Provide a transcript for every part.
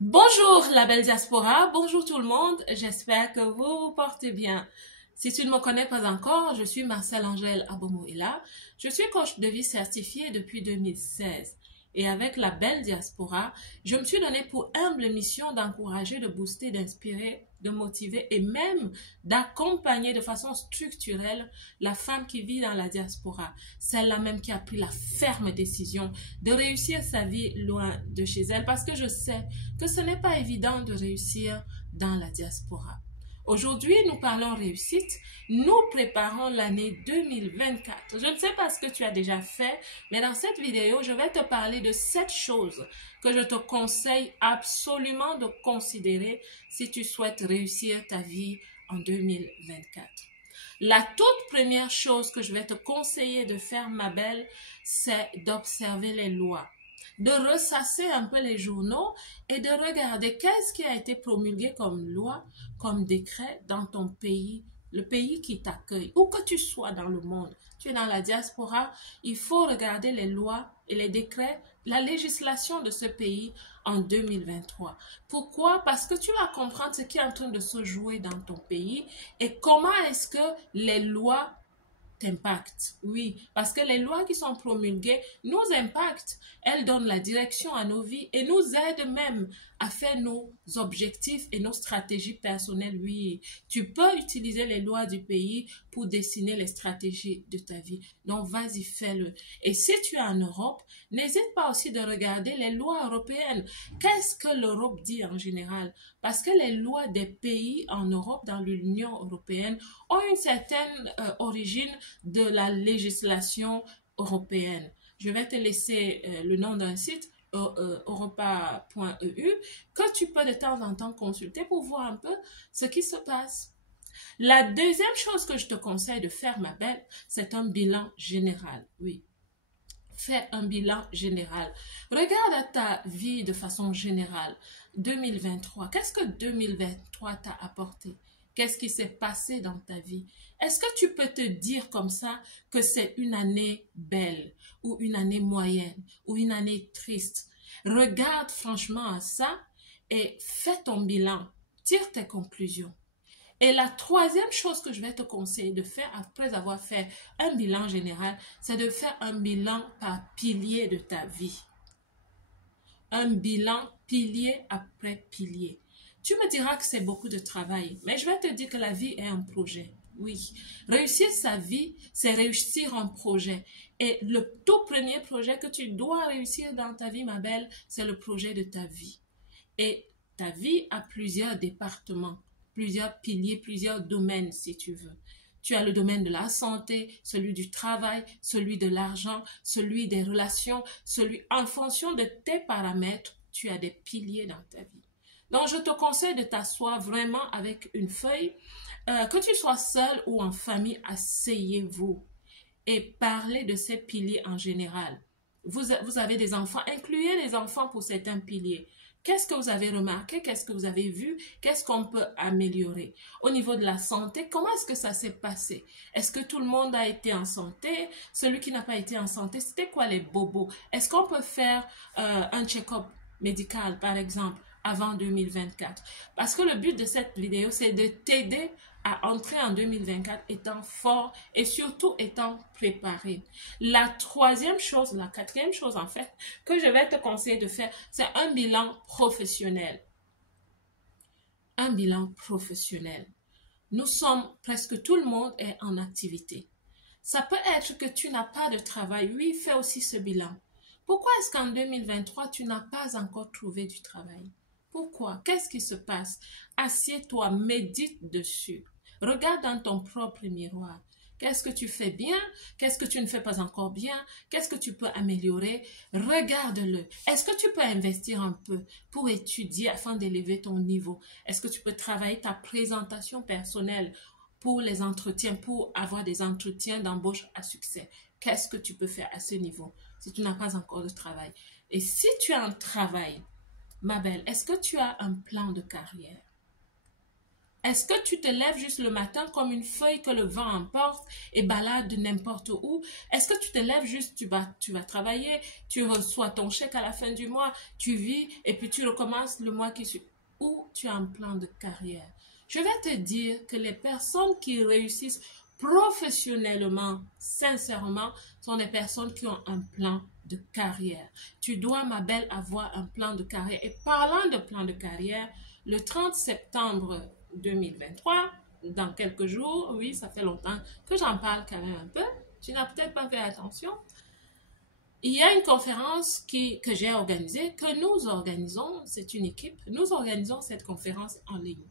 Bonjour la belle diaspora, bonjour tout le monde, j'espère que vous vous portez bien. Si tu ne me connais pas encore, je suis Marcel Angèle Abomoïla, je suis coach de vie certifié depuis 2016 et avec la belle diaspora, je me suis donné pour humble mission d'encourager, de booster, d'inspirer, de motiver et même d'accompagner de façon structurelle la femme qui vit dans la diaspora, celle-là même qui a pris la ferme décision de réussir sa vie loin de chez elle parce que je sais que ce n'est pas évident de réussir dans la diaspora. Aujourd'hui, nous parlons réussite. Nous préparons l'année 2024. Je ne sais pas ce que tu as déjà fait, mais dans cette vidéo, je vais te parler de 7 choses que je te conseille absolument de considérer si tu souhaites réussir ta vie en 2024. La toute première chose que je vais te conseiller de faire, ma belle, c'est d'observer les lois, de ressasser un peu les journaux et de regarder qu'est-ce qui a été promulgué comme loi, comme décret dans ton pays, le pays qui t'accueille, où que tu sois dans le monde. Tu es dans la diaspora, il faut regarder les lois et les décrets, la législation de ce pays en 2023. Pourquoi? Parce que tu vas comprendre ce qui est en train de se jouer dans ton pays et comment est-ce que les lois t'impactent. Oui, parce que les lois qui sont promulguées nous impactent. Elles donnent la direction à nos vies et nous aident même à faire nos objectifs et nos stratégies personnelles. Oui, tu peux utiliser les lois du pays pour dessiner les stratégies de ta vie. Donc, vas-y, fais-le. Et si tu es en Europe, n'hésite pas aussi de regarder les lois européennes. Qu'est-ce que l'Europe dit en général? Parce que les lois des pays en Europe, dans l'Union européenne, ont une certaine origine de la législation européenne. Je vais te laisser le nom d'un site, europa.eu, que tu peux de temps en temps consulter pour voir un peu ce qui se passe. La deuxième chose que je te conseille de faire, ma belle, c'est un bilan général. Oui, fais un bilan général. Regarde ta vie de façon générale. 2023, qu'est-ce que 2023 t'a apporté? Qu'est-ce qui s'est passé dans ta vie? Est-ce que tu peux te dire comme ça que c'est une année belle ou une année moyenne ou une année triste? Regarde franchement à ça et fais ton bilan. Tire tes conclusions. Et la troisième chose que je vais te conseiller de faire après avoir fait un bilan général, c'est de faire un bilan par pilier de ta vie. Un bilan pilier après pilier. Tu me diras que c'est beaucoup de travail, mais je vais te dire que la vie est un projet. Oui, réussir sa vie, c'est réussir un projet. Et le tout premier projet que tu dois réussir dans ta vie, ma belle, c'est le projet de ta vie. Et ta vie a plusieurs départements, plusieurs piliers, plusieurs domaines, si tu veux. Tu as le domaine de la santé, celui du travail, celui de l'argent, celui des relations, celui en fonction de tes paramètres, tu as des piliers dans ta vie. Donc, je te conseille de t'asseoir vraiment avec une feuille, que tu sois seul ou en famille, asseyez-vous et parlez de ces piliers en général. Vous avez des enfants, incluez les enfants pour certains piliers. Qu'est-ce que vous avez remarqué? Qu'est-ce que vous avez vu? Qu'est-ce qu'on peut améliorer? Au niveau de la santé, comment est-ce que ça s'est passé? Est-ce que tout le monde a été en santé? Celui qui n'a pas été en santé, c'était quoi les bobos? Est-ce qu'on peut faire un check-up médical, par exemple, avant 2024? Parce que le but de cette vidéo, c'est de t'aider à entrer en 2024 étant fort et surtout étant préparé. La troisième chose, la quatrième chose en fait, que je vais te conseiller de faire, c'est un bilan professionnel. Un bilan professionnel. Nous sommes, presque tout le monde est en activité. Ça peut être que tu n'as pas de travail. Oui, fais aussi ce bilan. Pourquoi est-ce qu'en 2023, tu n'as pas encore trouvé du travail? Pourquoi? Qu'est-ce qui se passe? Assieds-toi, médite dessus. Regarde dans ton propre miroir. Qu'est-ce que tu fais bien? Qu'est-ce que tu ne fais pas encore bien? Qu'est-ce que tu peux améliorer? Regarde-le. Est-ce que tu peux investir un peu pour étudier afin d'élever ton niveau? Est-ce que tu peux travailler ta présentation personnelle pour les entretiens, pour avoir des entretiens d'embauche à succès? Qu'est-ce que tu peux faire à ce niveau si tu n'as pas encore de travail? Et si tu as un travail, ma belle, est-ce que tu as un plan de carrière? Est-ce que tu te lèves juste le matin comme une feuille que le vent emporte et balade n'importe où? Est-ce que tu te lèves juste, tu vas travailler, tu reçois ton chèque à la fin du mois, tu vis et puis tu recommences le mois qui suit? Ou tu as un plan de carrière? Je vais te dire que les personnes qui réussissent professionnellement, sincèrement, sont des personnes qui ont un plan de carrière. Tu dois, ma belle, avoir un plan de carrière. Et parlant de plan de carrière, le 30 septembre 2023, dans quelques jours, oui, ça fait longtemps que j'en parle quand même un peu, tu n'as peut-être pas fait attention, il y a une conférence que j'ai organisée, que nous organisons, c'est une équipe, nous organisons cette conférence en ligne.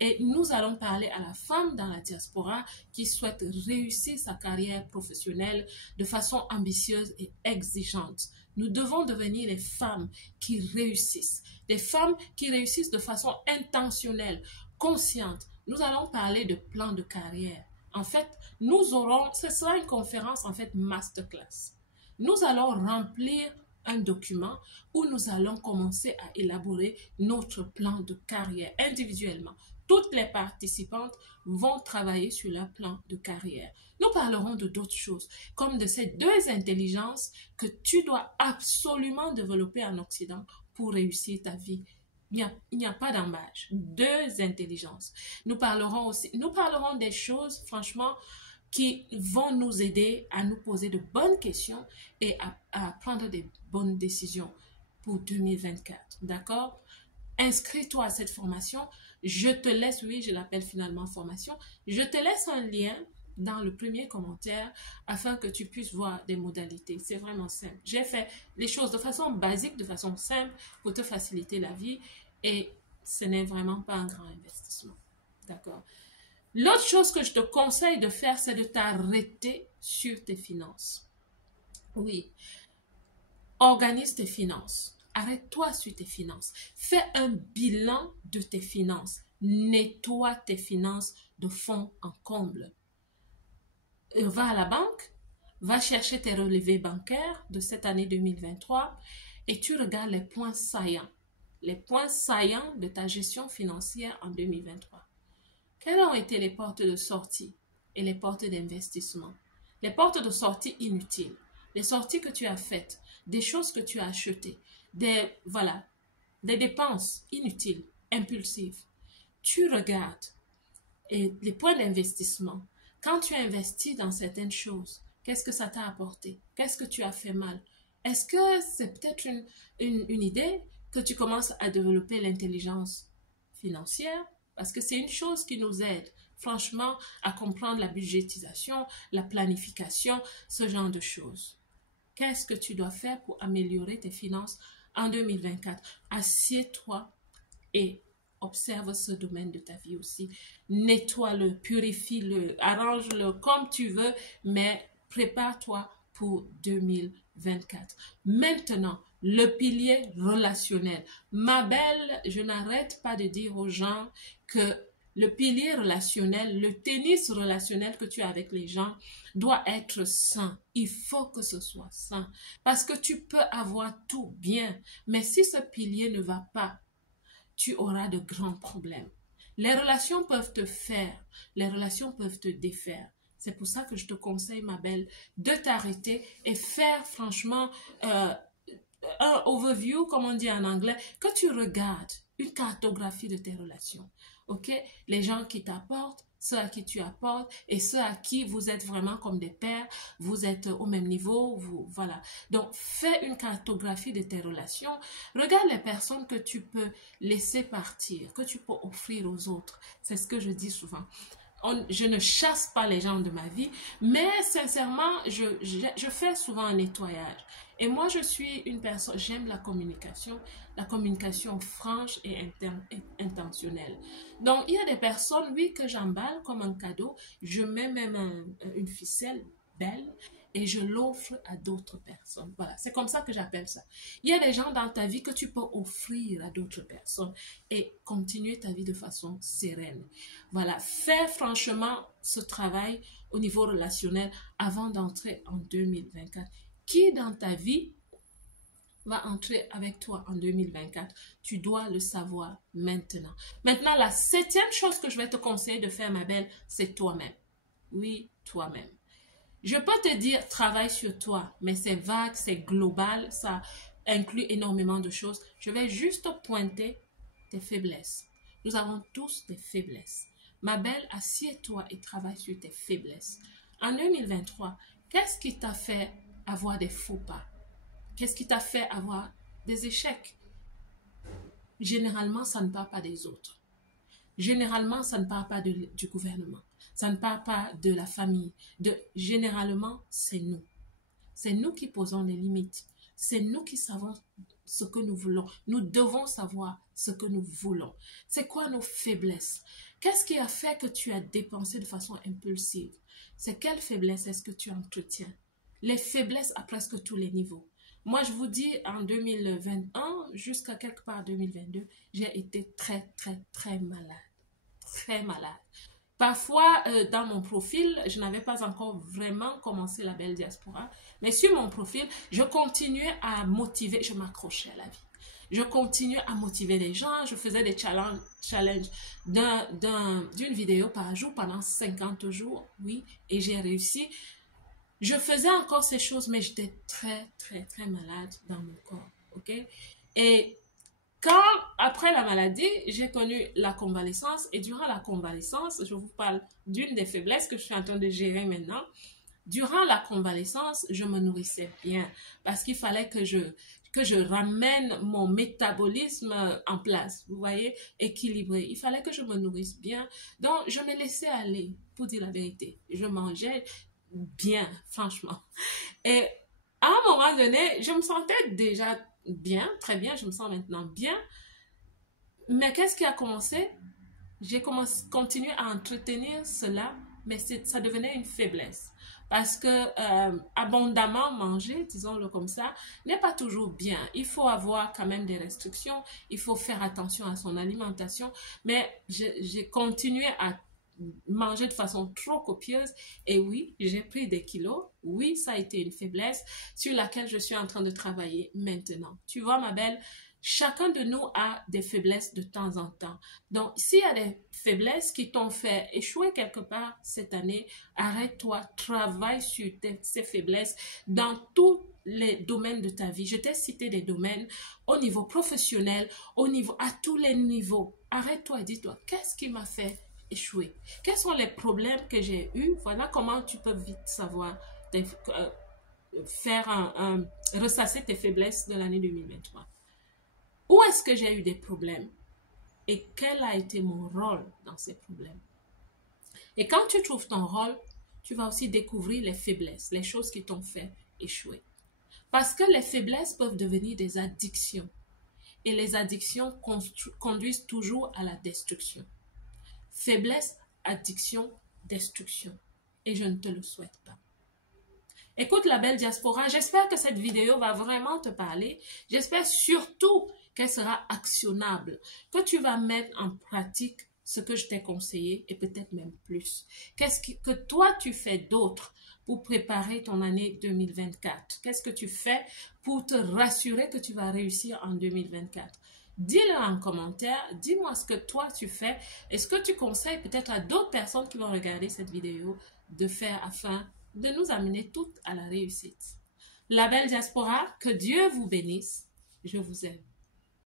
Et nous allons parler à la femme dans la diaspora qui souhaite réussir sa carrière professionnelle de façon ambitieuse et exigeante. Nous devons devenir les femmes qui réussissent, des femmes qui réussissent de façon intentionnelle, consciente. Nous allons parler de plan de carrière. En fait, ce sera une conférence en fait masterclass. Nous allons remplir un document où nous allons commencer à élaborer notre plan de carrière individuellement. Toutes les participantes vont travailler sur leur plan de carrière. Nous parlerons de d'autres choses, comme de ces deux intelligences que tu dois absolument développer en Occident pour réussir ta vie. Il n'y a pas d'embâche. Deux intelligences. Nous parlerons des choses, franchement, qui vont nous aider à nous poser de bonnes questions et à prendre des bonnes décisions pour 2024. D'accord? Inscris-toi à cette formation. Je te laisse, oui, je l'appelle finalement formation. Je te laisse un lien dans le premier commentaire afin que tu puisses voir des modalités. C'est vraiment simple. J'ai fait les choses de façon basique, de façon simple pour te faciliter la vie et ce n'est vraiment pas un grand investissement. D'accord? L'autre chose que je te conseille de faire, c'est de t'arrêter sur tes finances. Oui, organise tes finances. Arrête-toi sur tes finances. Fais un bilan de tes finances. Nettoie tes finances de fond en comble. Va à la banque, va chercher tes relevés bancaires de cette année 2023 et tu regardes les points saillants. Les points saillants de ta gestion financière en 2023. Quelles ont été les portes de sortie et les portes d'investissement? Les portes de sortie inutiles, les sorties que tu as faites, des choses que tu as achetées, des dépenses inutiles, impulsives. Tu regardes et les points d'investissement. Quand tu investis dans certaines choses, qu'est-ce que ça t'a apporté? Qu'est-ce que tu as fait mal? Est-ce que c'est peut-être une idée que tu commences à développer l'intelligence financière? Parce que c'est une chose qui nous aide, franchement, à comprendre la budgétisation, la planification, ce genre de choses. Qu'est-ce que tu dois faire pour améliorer tes finances en 2024? Assieds-toi et observe ce domaine de ta vie aussi. Nettoie-le, purifie-le, arrange-le comme tu veux, mais prépare-toi pour 2024. Maintenant, le pilier relationnel. Ma belle, je n'arrête pas de dire aux gens que le pilier relationnel, le tennis relationnel que tu as avec les gens doit être sain. Il faut que ce soit sain. Parce que tu peux avoir tout bien, mais si ce pilier ne va pas, tu auras de grands problèmes. Les relations peuvent te faire, les relations peuvent te défaire. C'est pour ça que je te conseille, ma belle, de t'arrêter et faire franchement un overview, comme on dit en anglais, que tu regardes une cartographie de tes relations. Ok? Les gens qui t'apportent, ceux à qui tu apportes et ceux à qui vous êtes vraiment comme des pairs, vous êtes au même niveau, voilà. Donc, fais une cartographie de tes relations. Regarde les personnes que tu peux laisser partir, que tu peux offrir aux autres. C'est ce que je dis souvent. Je ne chasse pas les gens de ma vie, mais sincèrement, je fais souvent un nettoyage. Et moi, je suis une personne, j'aime la communication franche et intentionnelle. Donc, il y a des personnes, oui, que j'emballe comme un cadeau. Je mets même une ficelle belle et je l'offre à d'autres personnes. Voilà, c'est comme ça que j'appelle ça. Il y a des gens dans ta vie que tu peux offrir à d'autres personnes et continuer ta vie de façon sereine. Voilà, fais franchement ce travail au niveau relationnel avant d'entrer en 2024. Qui dans ta vie va entrer avec toi en 2024. Tu dois le savoir maintenant. Maintenant, la septième chose que je vais te conseiller de faire, ma belle, c'est toi-même. Oui, toi-même. Je peux te dire, travaille sur toi, mais c'est vague, c'est global, ça inclut énormément de choses. Je vais juste pointer tes faiblesses. Nous avons tous des faiblesses. Ma belle, assieds-toi et travaille sur tes faiblesses. En 2023, qu'est-ce qui t'a fait avoir des faux pas? Qu'est-ce qui t'a fait avoir des échecs? Généralement, ça ne part pas des autres. Généralement, ça ne part pas du gouvernement. Ça ne part pas de la famille. Généralement, c'est nous. C'est nous qui posons les limites. C'est nous qui savons ce que nous voulons. Nous devons savoir ce que nous voulons. C'est quoi nos faiblesses? Qu'est-ce qui a fait que tu as dépensé de façon impulsive? C'est quelle faiblesse est-ce que tu entretiens? Les faiblesses à presque tous les niveaux. Moi, je vous dis, en 2021 jusqu'à quelque part 2022, j'ai été très, très, très malade. Très malade. Parfois, dans mon profil, je n'avais pas encore vraiment commencé la belle diaspora, mais sur mon profil, je continuais à motiver, je m'accrochais à la vie. Je continuais à motiver les gens, je faisais des challenges d'une vidéo par jour pendant 50 jours, oui, et j'ai réussi. Je faisais encore ces choses, mais j'étais très, très, très malade dans mon corps, ok? Et quand, après la maladie, j'ai connu la convalescence, et durant la convalescence, je vous parle d'une des faiblesses que je suis en train de gérer maintenant. Durant la convalescence, je me nourrissais bien parce qu'il fallait que je ramène mon métabolisme en place, vous voyez, équilibré. Il fallait que je me nourrisse bien. Donc, je me laissais aller, pour dire la vérité. Je mangeais bien, franchement. Et à un moment donné, je me sentais déjà bien, très bien, je me sens maintenant bien. Mais qu'est-ce qui a commencé? J'ai continué à entretenir cela, mais ça devenait une faiblesse. Parce que abondamment manger, disons-le comme ça, n'est pas toujours bien. Il faut avoir quand même des restrictions, il faut faire attention à son alimentation. Mais j'ai continué à manger de façon trop copieuse et oui, j'ai pris des kilos. Oui, ça a été une faiblesse sur laquelle je suis en train de travailler maintenant. Tu vois, ma belle, chacun de nous a des faiblesses de temps en temps. Donc, s'il y a des faiblesses qui t'ont fait échouer quelque part cette année, arrête-toi, travaille sur ces faiblesses dans tous les domaines de ta vie. Je t'ai cité des domaines au niveau professionnel, à tous les niveaux. Arrête-toi et dis-toi, qu'est-ce qui m'a fait échouer? Quels sont les problèmes que j'ai eus? Voilà comment tu peux vite savoir ressasser tes faiblesses de l'année 2023. Où est-ce que j'ai eu des problèmes? Et quel a été mon rôle dans ces problèmes? Et quand tu trouves ton rôle, tu vas aussi découvrir les faiblesses, les choses qui t'ont fait échouer. Parce que les faiblesses peuvent devenir des addictions. Et les addictions conduisent toujours à la destruction. Faiblesse, addiction, destruction. Et je ne te le souhaite pas. Écoute la belle diaspora, j'espère que cette vidéo va vraiment te parler. J'espère surtout qu'elle sera actionnable, que tu vas mettre en pratique ce que je t'ai conseillé et peut-être même plus. Qu'est-ce que toi tu fais d'autre pour préparer ton année 2024? Qu'est-ce que tu fais pour te rassurer que tu vas réussir en 2024? Dis-le en commentaire, dis-moi ce que toi tu fais et ce que tu conseilles peut-être à d'autres personnes qui vont regarder cette vidéo de faire afin de nous amener toutes à la réussite. La belle diaspora, que Dieu vous bénisse. Je vous aime.